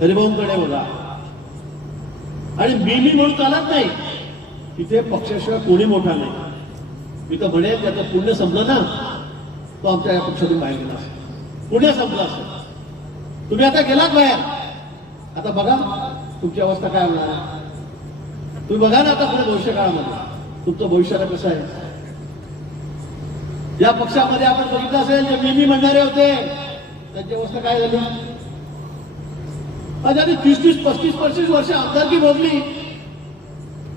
हरिभाऊंकडे बोला आणि मी मी म्हणून चालत नाही. तिथे पक्षाशिवाय कोणी मोठा नाही. मी तर म्हणेन त्याचं पुण्य संपलं ना तो आमच्या या पक्षातून बाहेर गेला असेल. पुण्य संपलं असेल. तुम्ही आता गेलात बाहेर. आता बघा तुमची अवस्था काय होणार तुम्ही बघा ना आता पुढे भविष्य काळामध्ये तुमचं भविष्याला कसं आहे? या पक्षामध्ये आपण बघितलं असेल जे मी मी म्हणणारे होते त्यांची अवस्था काय झाली? आणि आधी तीस तीस पस्तीस पस्तीस वर्ष आमदारकी भोगली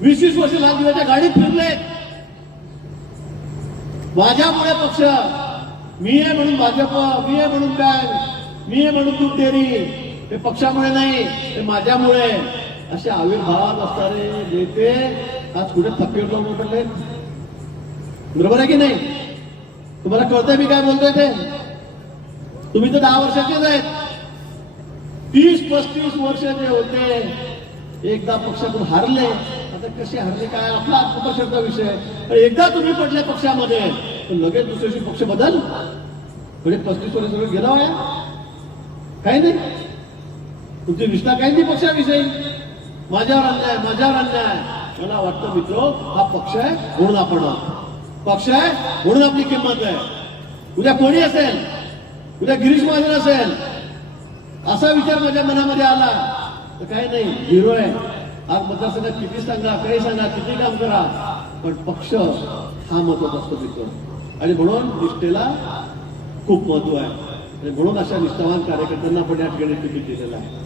वीस वीस वर्ष लहान दिवाच्या गाडीत फिरले. माझ्यामुळे पक्ष मी आहे म्हणून भाजप मी आहे म्हणून बँक मी आहे म्हणून तू तेरी. हे पक्षामुळे नाही हे माझ्यामुळे. असे आविर्भावात असणारे नेते आज कुठे थप्पीवर जाऊन उठले बरोबर आहे की नाही? तुम्हाला कळतंय मी काय बोलतोय ते? तुम्ही तर दहा वर्षाचेच आहेत. तीस पस्तीस वर्ष जे होते एकदा पक्षातून हारले. आता कसे हारले काय आपला आत्मपक्षाचा विषय. पण एकदा तुम्ही पडले पक्षामध्ये तर लगेच दुसऱ्याशी पक्ष बदल. म्हणजे पस्तीस वर्ष सगळं गेला वाया. काही नाही. तुमची निष्ठा काही नाही पक्षाविषयी. माझ्यावर अन्याय माझ्यावर अन्याय. मला वाटतं मित्र हा पक्ष आहे म्हणून आपण पक्ष आहे म्हणून आपली किंमत आहे. उद्या कोणी असेल? उद्या गिरीश महाजन असेल? असा विचार माझ्या मनामध्ये आला. तर काही नाही हिरो आहे. आज मतदारसंघात किती सांगा काही सांगा किती काम करा. पण पक्ष हा महत्त्वाचा असतो. मित्र आणि म्हणून निष्ठेला खूप महत्त्व आहे. आणि म्हणून अशा निष्ठावान कार्यकर्त्यांना पण या ठिकाणी तिकीट दिलेलं आहे.